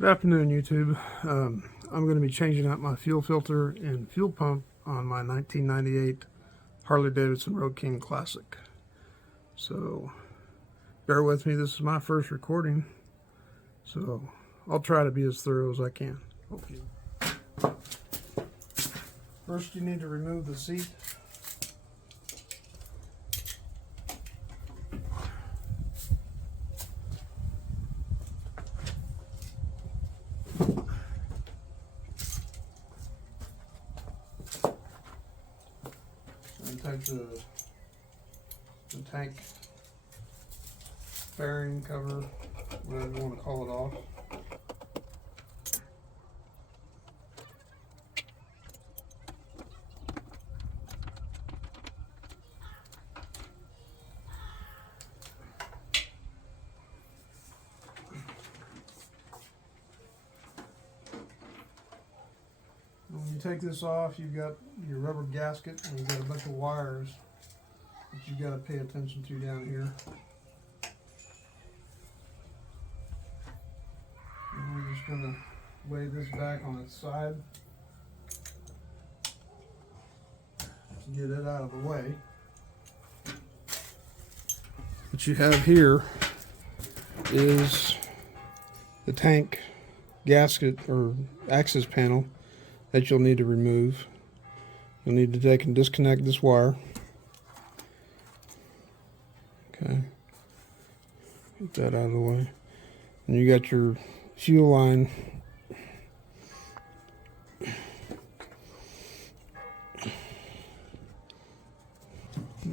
Good afternoon, YouTube. I'm going to be changing out my fuel filter and fuel pump on my 1998 Harley-Davidson Road King Classic. So bear with me, this is my first recording, so I'll try to be as thorough as I can. Okay. First you need to remove the seat. And take the tank fairing cover, whatever you want to call it, off. When you take this off, you've got your rubber gasket and you've got a bunch of wires that you've got to pay attention to down here. And we're just going to lay this back on its side to get it out of the way. What you have here is the tank gasket or access panel that you'll need to remove. You'll need to take and disconnect this wire. Okay. Get that out of the way. And you got your fuel line.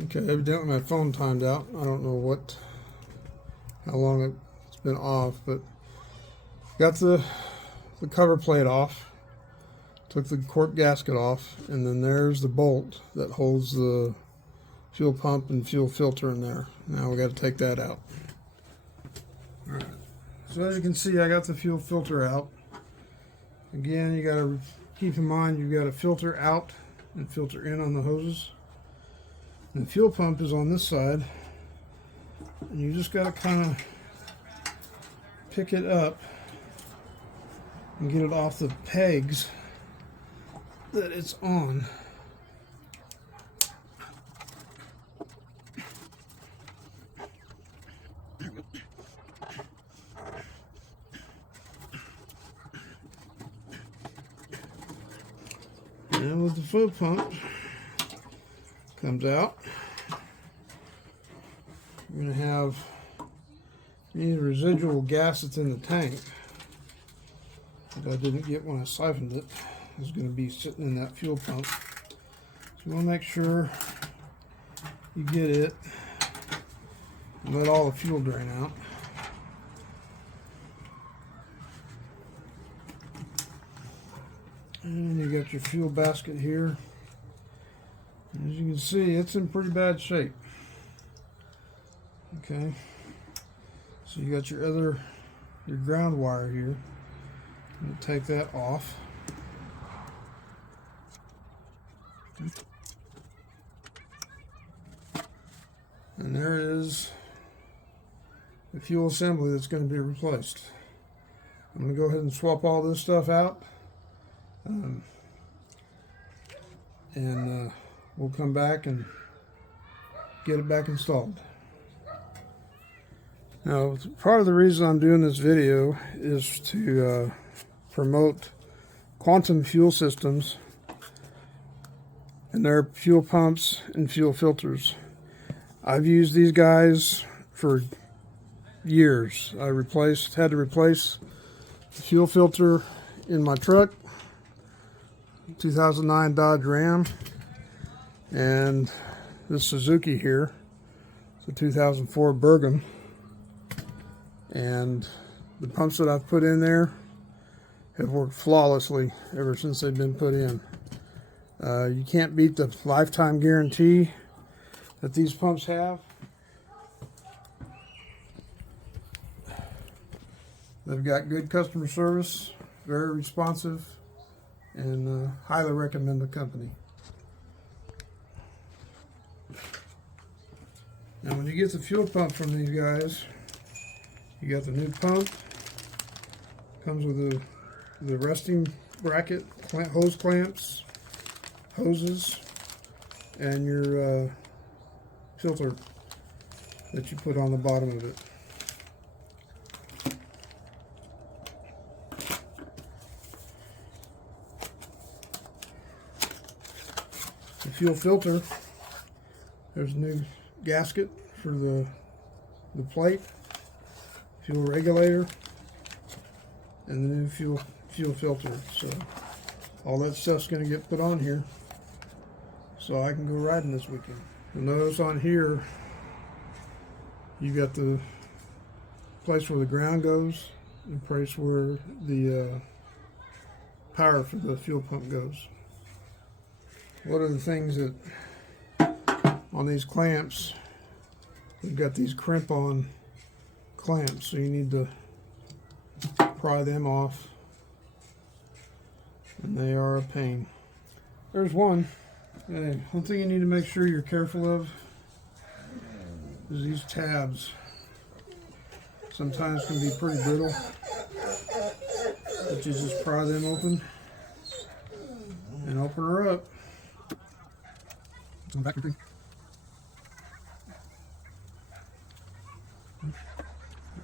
Okay, evidently my phone timed out. I don't know how long it's been off, but got the cover plate off. Took the cork gasket off, and then there's the bolt that holds the fuel pump and fuel filter in there. Now we got to take that out. All right. So as you can see, I got the fuel filter out. Again, you got to keep in mind you've got a filter out and filter in on the hoses. And the fuel pump is on this side, and you just got to kind of pick it up and get it off the pegs that it's on. And with the fuel pump comes out, you're going to have any residual gas that's in the tank that I didn't get when I siphoned it is going to be sitting in that fuel pump. So you want to make sure you get it and let all the fuel drain out. And you got your fuel basket here. As you can see, it's in pretty bad shape. Okay, so you got your ground wire here. I'm going to take that off. And there is the fuel assembly that's going to be replaced. I'm going to go ahead and swap all this stuff out, and we'll come back and get it back installed. Now, part of the reason I'm doing this video is to promote Quantum Fuel Systems and their fuel pumps and fuel filters. I've used these guys for years. I had to replace the fuel filter in my truck, 2009 Dodge Ram, and this Suzuki here, it's a 2004 Bergen. And the pumps that I've put in there have worked flawlessly ever since they've been put in. You can't beat the lifetime guarantee that these pumps have. They've got good customer service, very responsive, and highly recommend the company. Now when you get the fuel pump from these guys, you got the new pump, Comes with the resting bracket, hose clamps, hoses, and your filter that you put on the bottom of it. The fuel filter, there's a new gasket for the plate, fuel regulator, and the new fuel filter. So all that stuff's going to get put on here so I can go riding this weekend. You'll notice on here you got the place where the ground goes, the place where the power for the fuel pump goes. One of the things that on these clamps, we've got these crimp-on clamps, so you need to pry them off, and they are a pain. There's one. One thing you need to make sure you're careful of is these tabs. Sometimes can be pretty brittle, but you just pry them open and open her up. Back and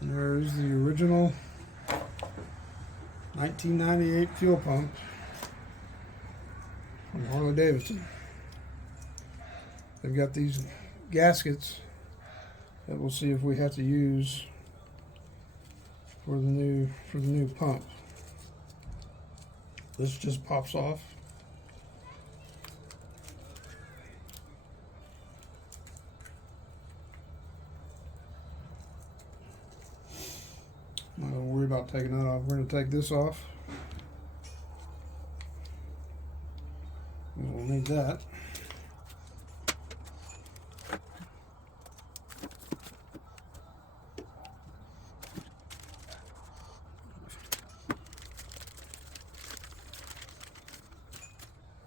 there's the original 1998 fuel pump from Harley Davidson. They've got these gaskets that we'll see if we have to use for the new pump. This just pops off. I'm not going to worry about taking that off. We're going to take this off. We'll need that.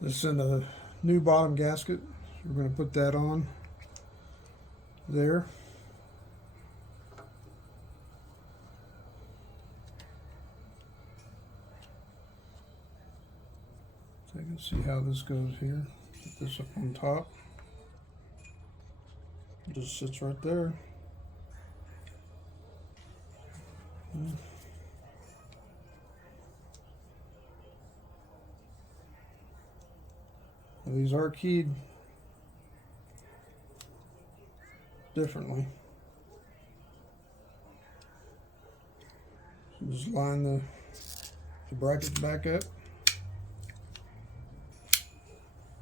This is a new bottom gasket. We're going to put that on there. So you can see how this goes here. Put this up on top. It just sits right there. Now, these are keyed differently. So just line the brackets back up.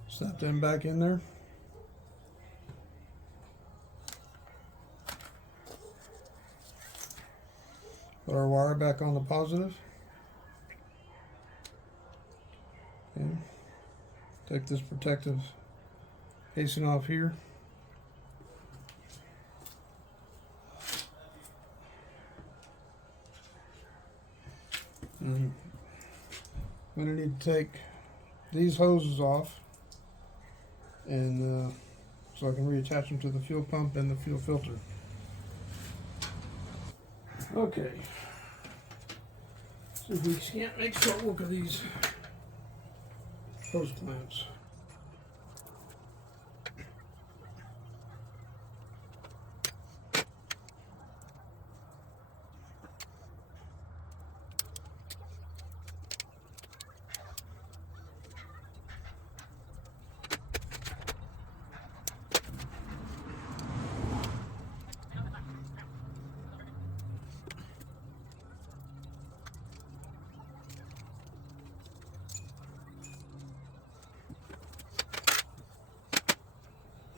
Snap them back in there. Put our wire back on the positive. Okay. Take this protective casing off here. And I'm going to need to take these hoses off, and so I can reattach them to the fuel pump and the fuel filter. Okay. So if we can't make short work of these hose clamps.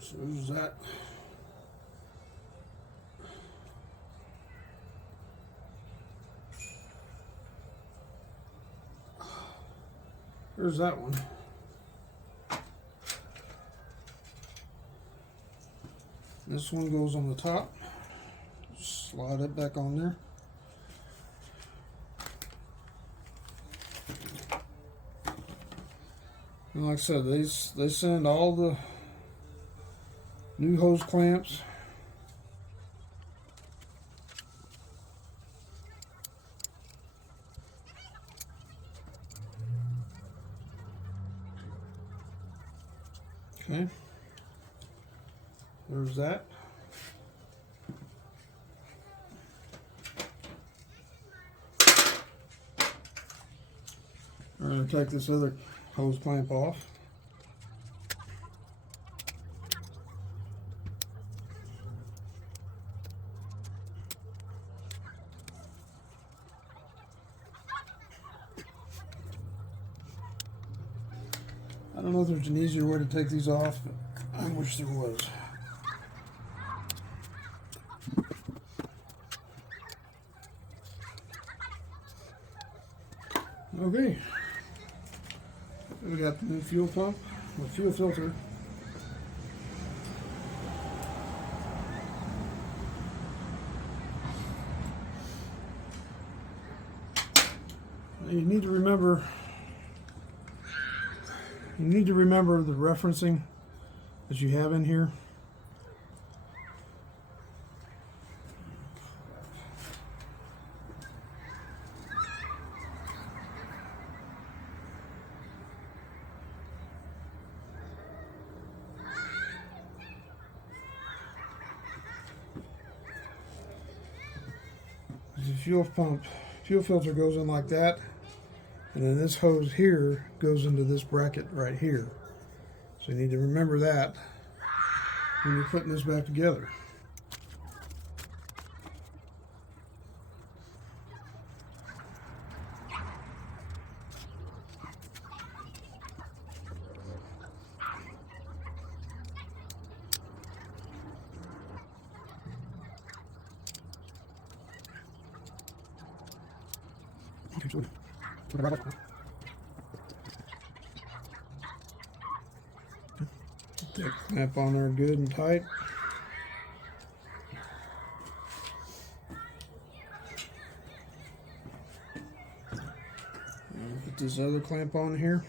So there's that. There's that one. This one goes on the top. Slide it back on there. And like I said, they send all the new hose clamps Okay, there's that. I'm going to take this other hose clamp off. I don't know if there's an easier way to take these off, but I wish there was. Okay, we got the new fuel pump, the fuel filter. You need to remember the referencing that you have in here. The fuel filter goes in like that, and then this hose here goes into this bracket right here. So you need to remember that when you're putting this back together. Get clamp on there good and tight. And put this other clamp on here.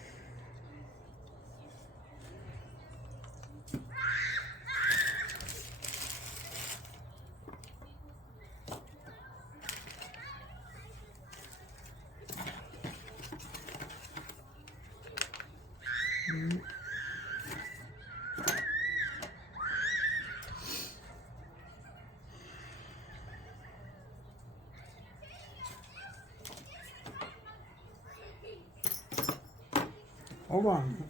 Hold on.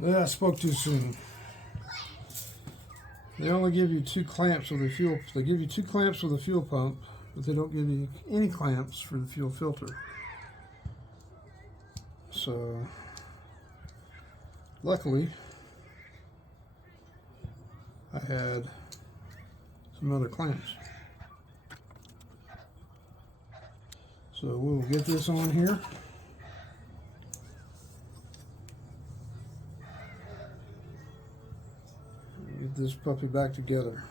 Yeah, I spoke too soon. They only give you 2 clamps with the fuel. They give you 2 clamps with the fuel pump, but they don't give you any clamps for the fuel filter. So, luckily, I had some other clamps. So we'll get this on here. Get this puppy back together.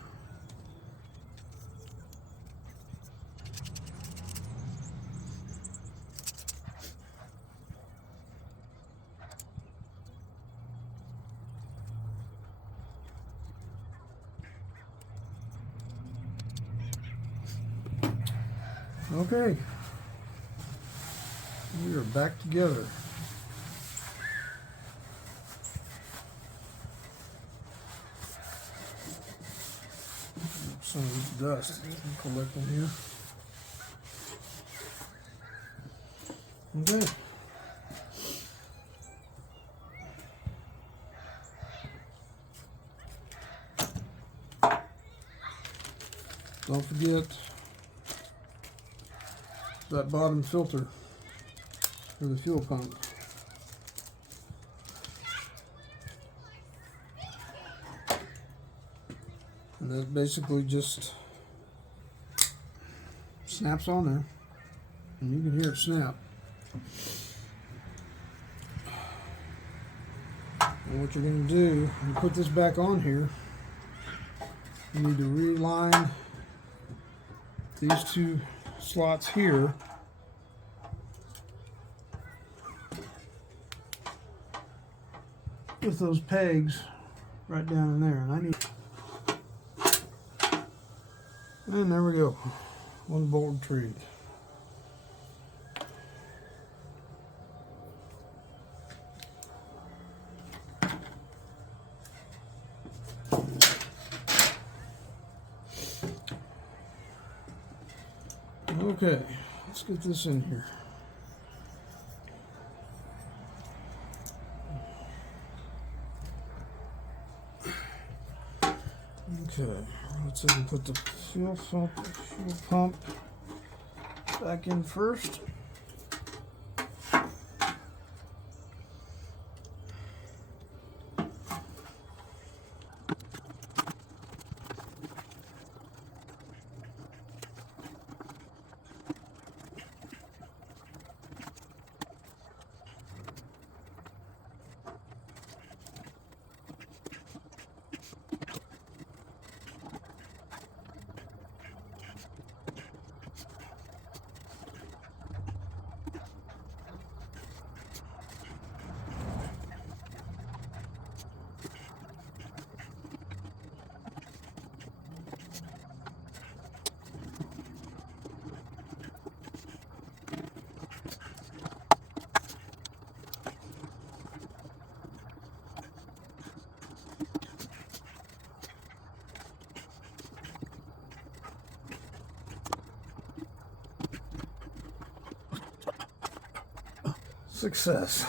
Okay, we are back together. Some of this dust I'm collecting here. Okay. Don't forget that bottom filter for the fuel pump. And that basically just snaps on there, and you can hear it snap. And what you're going to do, when you put this back on here, you need to realign these 2 slots here with those pegs right down in there, and I need. And there we go, one bolt retrieved. Okay, let's get this in here. Okay, let's put the fuel pump back in first. Success.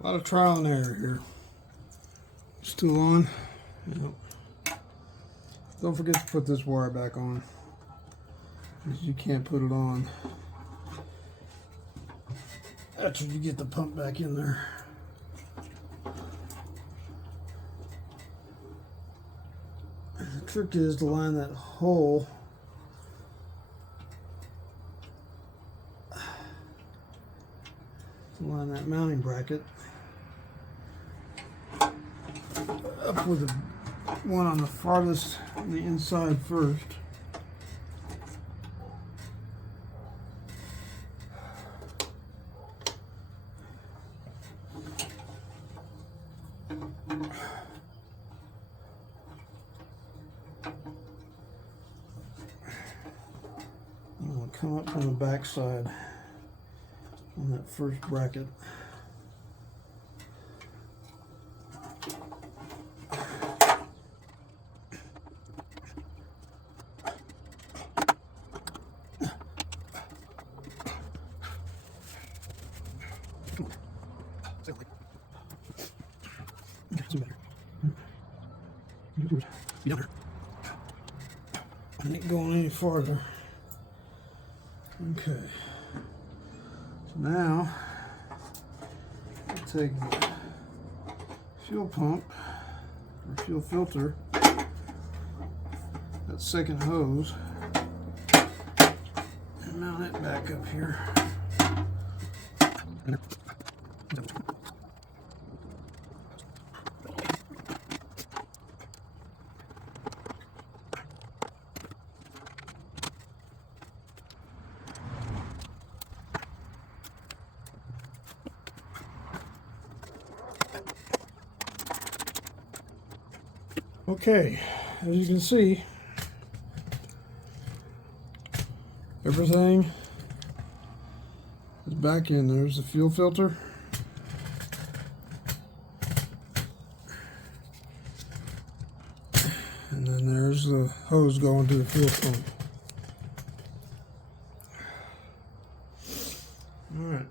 A lot of trial and error here. Still on. Yep. Don't forget to put this wire back on, because you can't put it on after you get the pump back in there. The trick is to line that hole line that mounting bracket up with the one on the farthest on the inside first. I'm going to come up from the back side on that first bracket. I ain't going any farther. Okay. So now I'll take the fuel pump or fuel filter, that second hose, and mount it back up here. Okay, as you can see, everything is back in. There's the fuel filter. And then there's the hose going to the fuel pump. All right.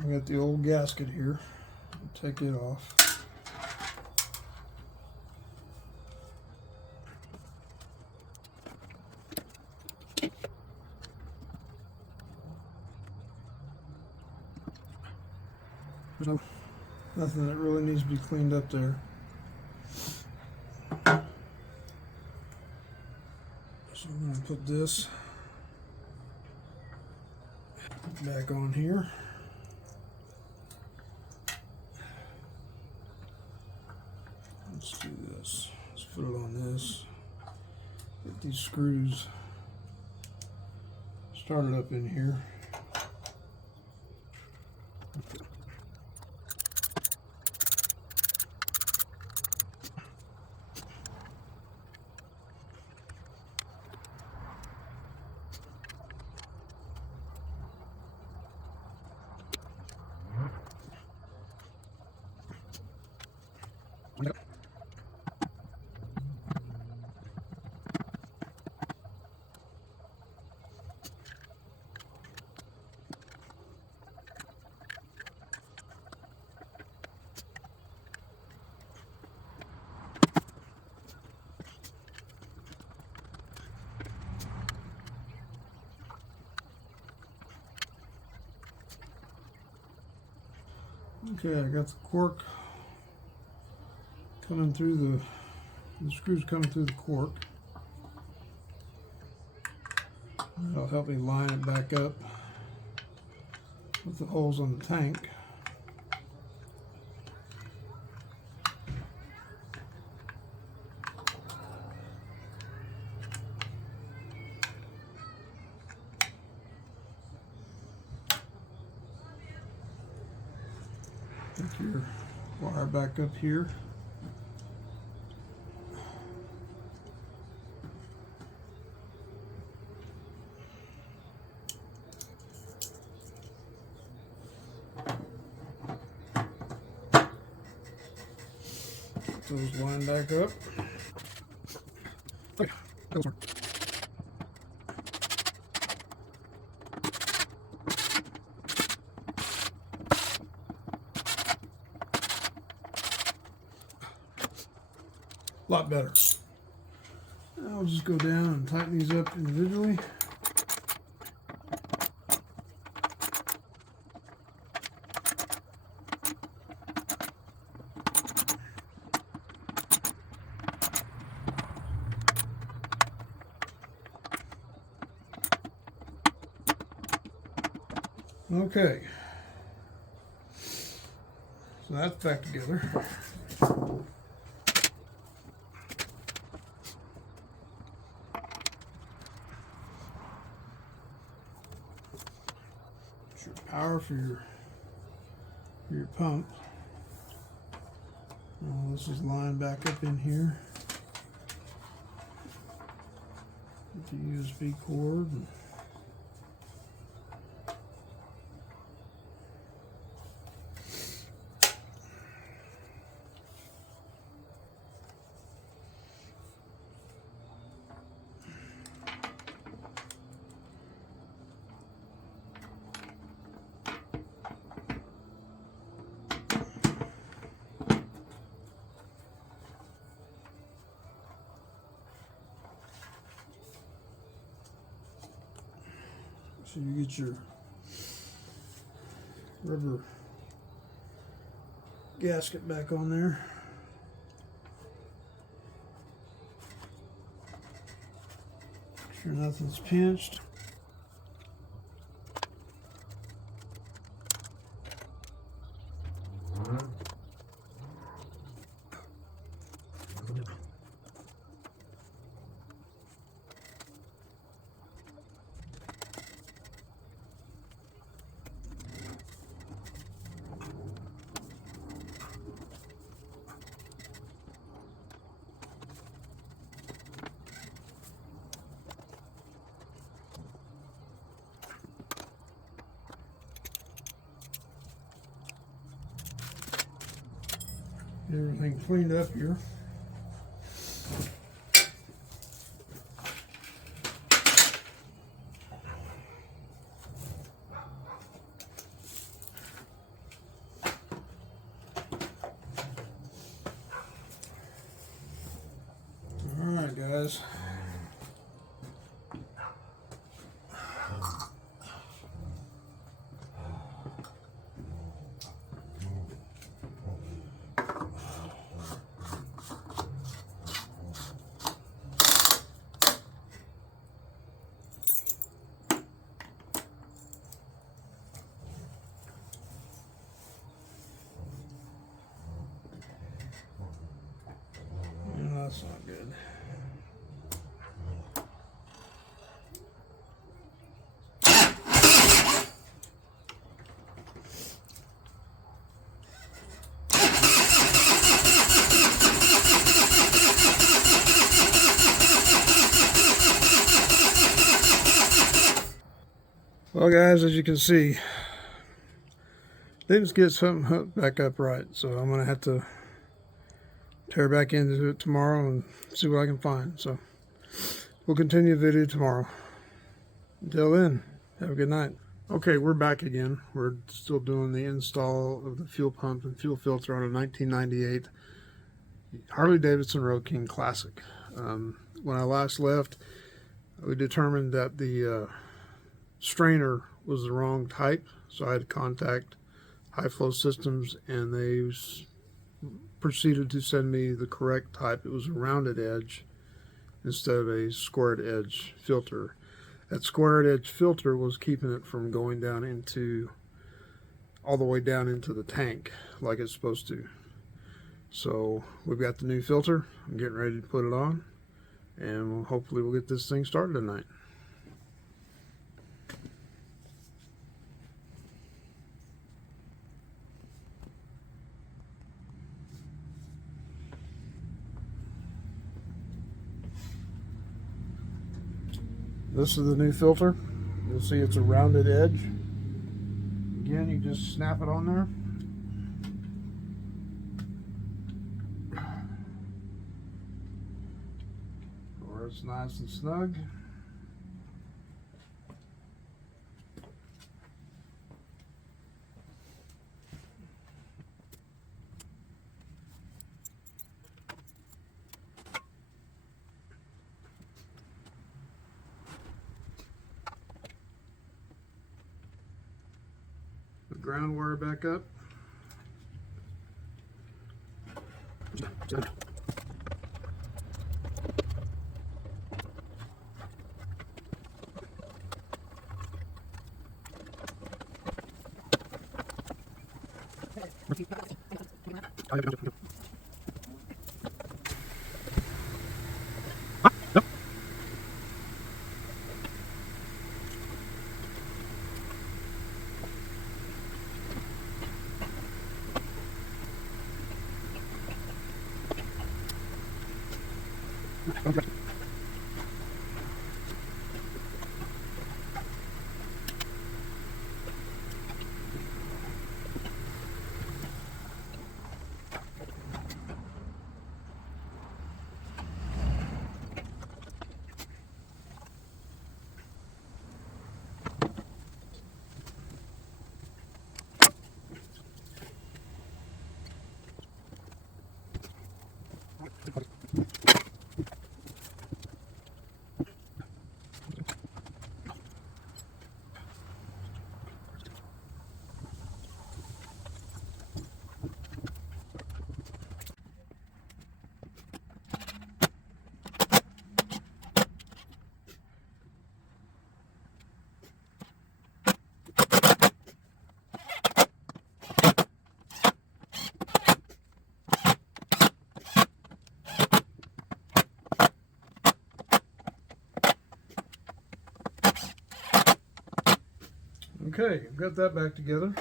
I got the old gasket here. I'll take it off. nothing that really needs to be cleaned up there. So I'm going to put this back on here. Let's do this. Let's put it on this. Get these screws started up in here. Okay, I got the cork coming through the screws coming through the cork. That'll help me line it back up with the holes on the tank. Take your wire back up here. Get those lined back up. Okay, that work. A lot better. I'll just go down and tighten these up individually. Okay, so that's back together. Your power for your pump. This is lined back up in here with the USB cord. So you get your rubber gasket back on there. Make sure nothing's pinched. Get everything cleaned up here. All right, guys. Well, guys, as you can see, didn't get something hooked back up right, so I'm gonna have to tear back into it tomorrow and see what I can find. So we'll continue the video tomorrow. Until then, have a good night. Okay, we're back again. We're still doing the install of the fuel pump and fuel filter on a 1998 Harley-Davidson Road King Classic. When I last left, we determined that the strainer was the wrong type, so I had to contact High Flow Systems, and they proceeded to send me the correct type. It was a rounded edge instead of a squared edge filter. That squared edge filter was keeping it from going down into, all the way down into the tank like it's supposed to. So we've got the new filter. I'm getting ready to put it on, and hopefully we'll get this thing started tonight. This is the new filter. You'll see it's a rounded edge. Again, you just snap it on there. Where it's nice and snug. The ground wire back up. Okay, I've got that back together.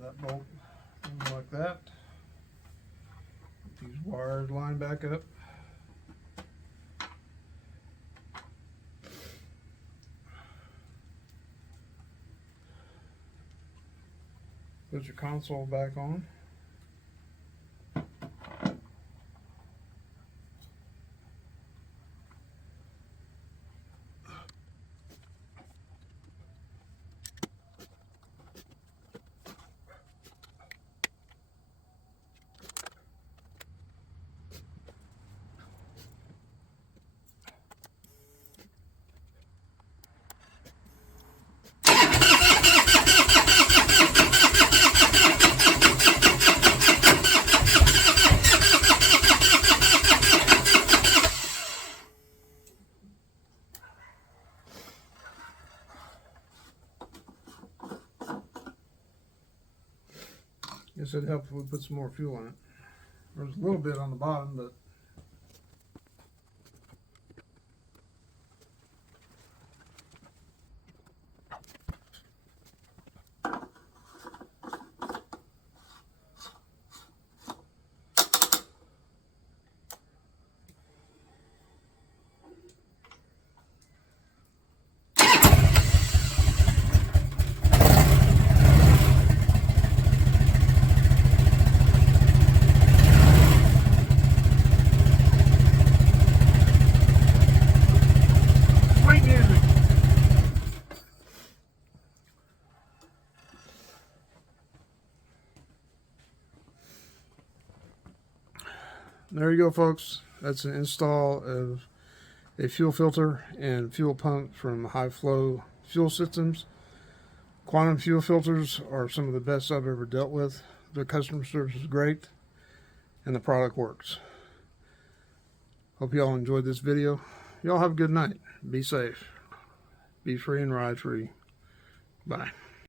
That bolt like that. These wires line back up. Put your console back on. Guess it'd help if we put some more fuel in it. There's a little bit on the bottom, but there you go, folks. That's an install of a fuel filter and fuel pump from High Flow Fuel Systems. Quantum fuel filters are some of the best I've ever dealt with. The customer service is great, and the product works. Hope you all enjoyed this video. Y'all have a good night. Be safe. Be free and ride free. Bye.